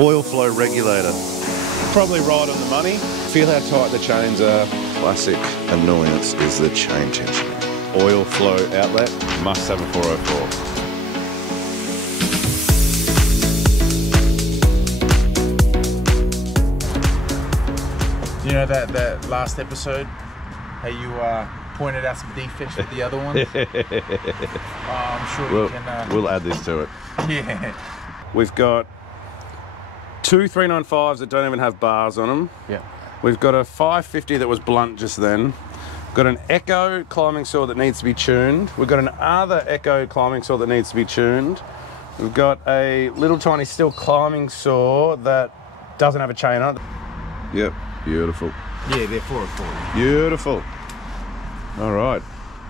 Oil flow regulator. Probably right on the money. Feel how tight the chains are. Classic annoyance is the chain tension. Oil flow outlet, must have a 404. You know that last episode, how you pointed out some defects with the other ones? I'm sure you can... We'll add this to it. Yeah. We've got two 395s that don't even have bars on them. Yeah. We've got a 550 that was blunt just then. We've got an Echo climbing saw that needs to be tuned. We've got another Echo climbing saw that needs to be tuned. We've got a little tiny steel climbing saw that doesn't have a chain on it. Yep, beautiful. Yeah, they're 404. Beautiful. All right.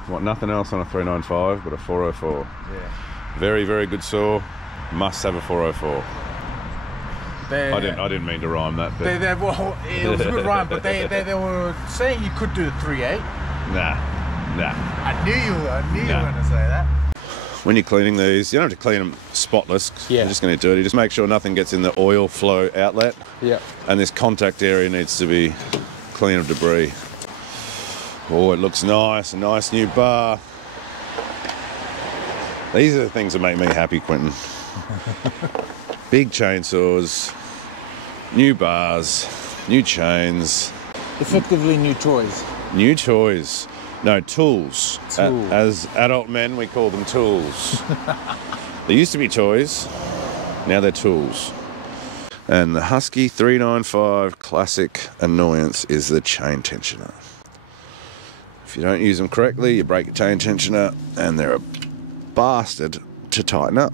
What, nothing else on a 395 but a 404. Yeah. Very, very good saw. Must have a 404. I didn't mean to rhyme that. But well, it was a good rhyme, but they were saying you could do a 3.8. Nah. I knew you were going to say that. When you're cleaning these, you don't have to clean them spotless. Yeah. You're just going to do it. Just make sure nothing gets in the oil flow outlet. Yeah. And this contact area needs to be clean of debris. Oh, it looks nice. A nice new bar. These are the things that make me happy, Quentin. Big chainsaws, new bars, new chains. Effectively new toys. New toys. No, tools. Tools. As adult men, we call them tools. They used to be toys, now they're tools. And the Husky 395 classic annoyance is the chain tensioner. If you don't use them correctly, you break your chain tensioner, and they're a bastard to tighten up.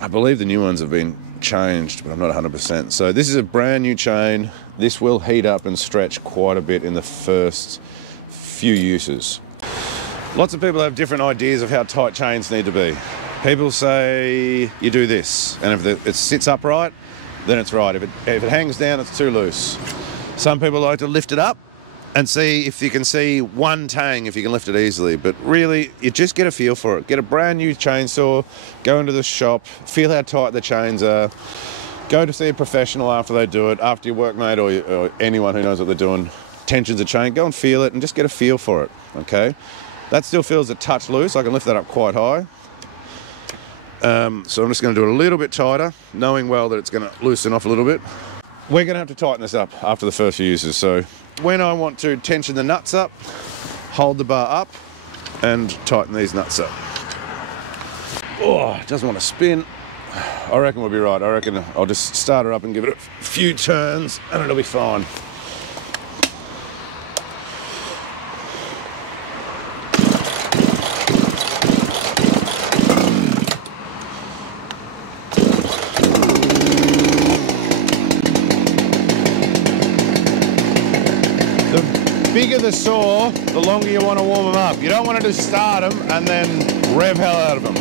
I believe the new ones have been changed, but I'm not 100%. So this is a brand new chain. This will heat up and stretch quite a bit in the first few uses. Lots of people have different ideas of how tight chains need to be. People say you do this, and if it sits upright, then it's right. If it hangs down, it's too loose. Some people like to lift it up and see if you can see one tang, if you can lift it easily. But really, you just get a feel for it. Get a brand new chainsaw, go into the shop, feel how tight the chains are, go to see a professional after they do it, after your workmate or anyone who knows what they're doing, tensions a chain, go and feel it and just get a feel for it, okay? That still feels a touch loose. I can lift that up quite high. So I'm just gonna do it a little bit tighter, knowing well that it's gonna loosen off a little bit. We're gonna have to tighten this up after the first few uses. So when I want to tension the nuts up, hold the bar up and tighten these nuts up. Oh, it doesn't want to spin. I reckon we'll be right. I reckon I'll just start her up and give it a few turns and it'll be fine. The bigger the saw, the longer you want to warm them up. You don't want to just start them and then rev hell out of them.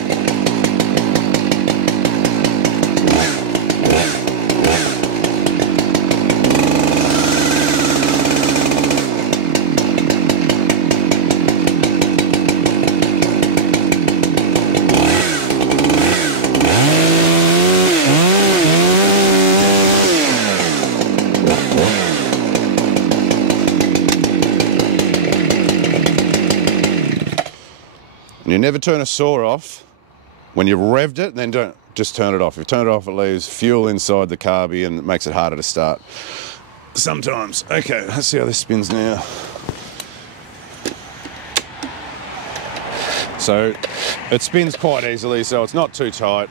You never turn a saw off when you've revved it, then don't just turn it off. If you turn it off, it leaves fuel inside the carby and it makes it harder to start sometimes. Okay, let's see how this spins now. So it spins quite easily, so it's not too tight.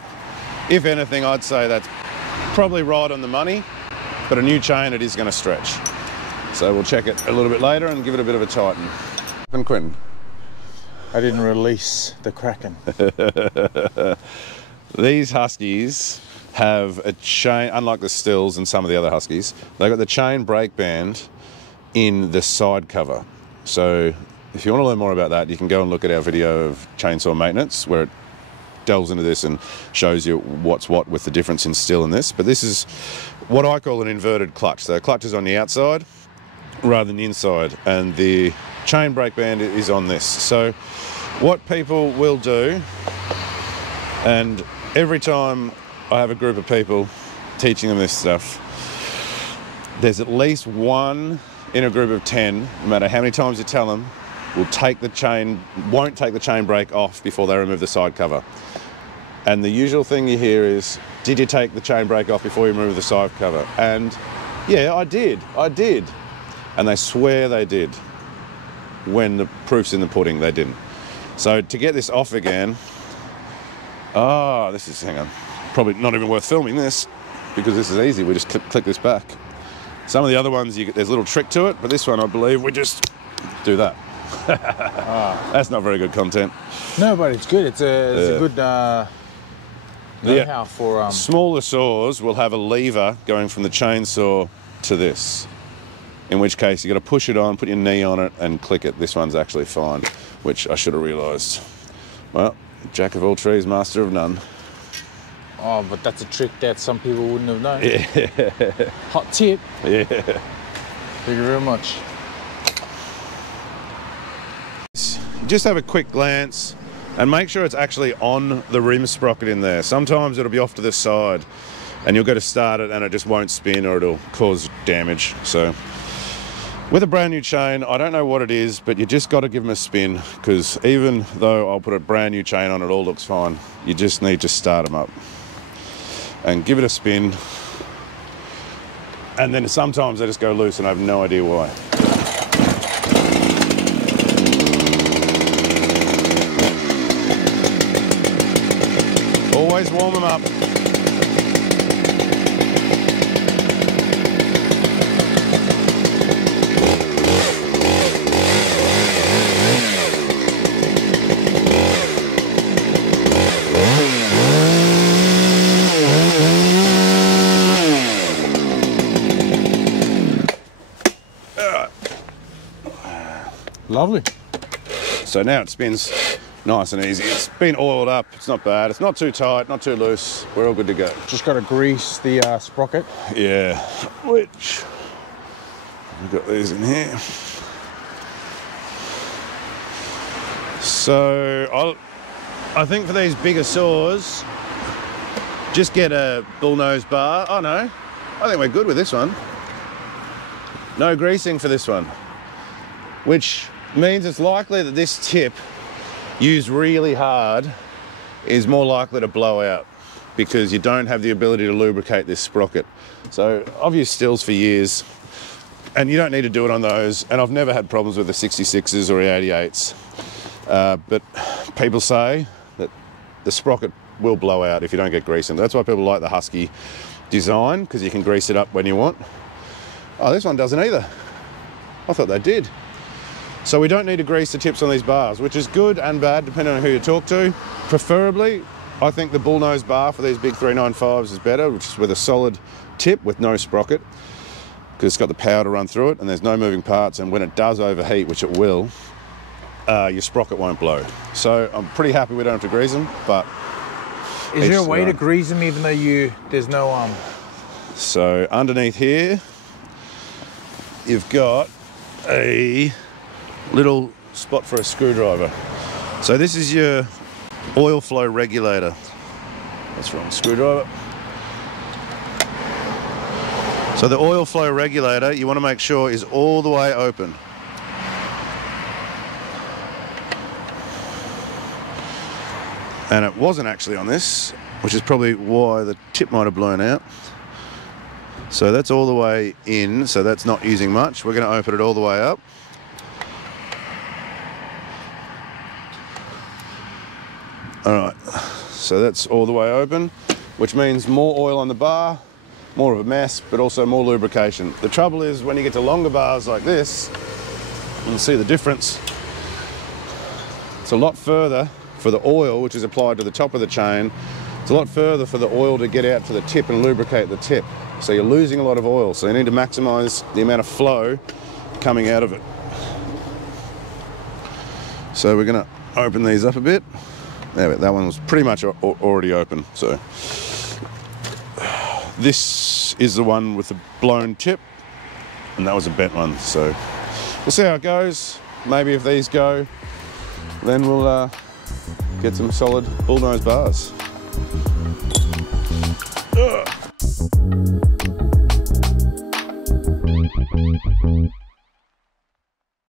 If anything, I'd say that's probably right on the money, but a new chain, it is going to stretch. So we'll check it a little bit later and give it a bit of a tighten. And Quentin? I didn't release the Kraken. These Huskies have a chain, unlike the Stills and some of the other Huskies, they've got the chain brake band in the side cover. So if you want to learn more about that, you can go and look at our video of chainsaw maintenance, where it delves into this and shows you what's what with the difference in Still and this. But this is what I call an inverted clutch. So the clutch is on the outside rather than the inside, and the chain brake band is on this. So what people will do, and every time I have a group of people teaching them this stuff, there's at least one in a group of 10, no matter how many times you tell them, won't take the chain brake off before they remove the side cover. And the usual thing you hear is, did you take the chain brake off before you remove the side cover? And yeah, I did. And they swear they did. When the proof's in the pudding, they didn't. So to get this off again, this is, hang on, probably not even worth filming this because this is easy. We just click this back. Some of the other ones, there's a little trick to it, but this one, I believe, we just do that. That's not very good content. No, but it's good. It's a good know-how for... Smaller saws will have a lever going from the chainsaw to this. In which case, you've got to push it on, put your knee on it, and click it. This one's actually fine, which I should have realised. Well, jack of all trades, master of none. Oh, but that's a trick that some people wouldn't have known. Yeah. Hot tip. Yeah. Thank you very much. Just have a quick glance and make sure it's actually on the rim sprocket in there. Sometimes it'll be off to the side and you'll go to start it and it just won't spin or it'll cause damage. So with a brand new chain, I don't know what it is, but you just got to give them a spin, because even though I'll put a brand new chain on, it all looks fine. You just need to start them up and give it a spin. And then sometimes they just go loose and I have no idea why. Always warm them up. Lovely. So now it spins nice and easy. It's been oiled up. It's not bad. It's not too tight, not too loose. We're all good to go. Just got to grease the sprocket. Yeah, which we've got these in here. So I think for these bigger saws, just get a bullnose bar. Oh no, I think we're good with this one. No greasing for this one, which means it's likely that this tip, used really hard, is more likely to blow out because you don't have the ability to lubricate this sprocket. So I've used stills for years and you don't need to do it on those, and I've never had problems with the 66s or the 88s, but people say that the sprocket will blow out if you don't get grease in. That's why people like the Husky design, because you can grease it up when you want. Oh, this one doesn't either. I thought they did. So we don't need to grease the tips on these bars, which is good and bad depending on who you talk to. Preferably, I think the bullnose bar for these big 395s is better, which is with a solid tip with no sprocket, because it's got the power to run through it and there's no moving parts, and when it does overheat, which it will, your sprocket won't blow. So I'm pretty happy we don't have to grease them, but... Is there a way to grease them even though there's no... So underneath here, you've got a little spot for a screwdriver. So this is your oil flow regulator. That's wrong, screwdriver. So the oil flow regulator, you want to make sure is all the way open. And it wasn't actually on this, which is probably why the tip might have blown out. So that's all the way in, so that's not using much. We're going to open it all the way up. All right, so that's all the way open, which means more oil on the bar, more of a mess, but also more lubrication. The trouble is when you get to longer bars like this, you can see the difference. It's a lot further for the oil, which is applied to the top of the chain. It's a lot further for the oil to get out to the tip and lubricate the tip. So you're losing a lot of oil, so you need to maximize the amount of flow coming out of it. So we're gonna open these up a bit. There, that one was pretty much already open. So this is the one with the blown tip, and that was a bent one. So we'll see how it goes. Maybe if these go, then we'll get some solid bullnose bars.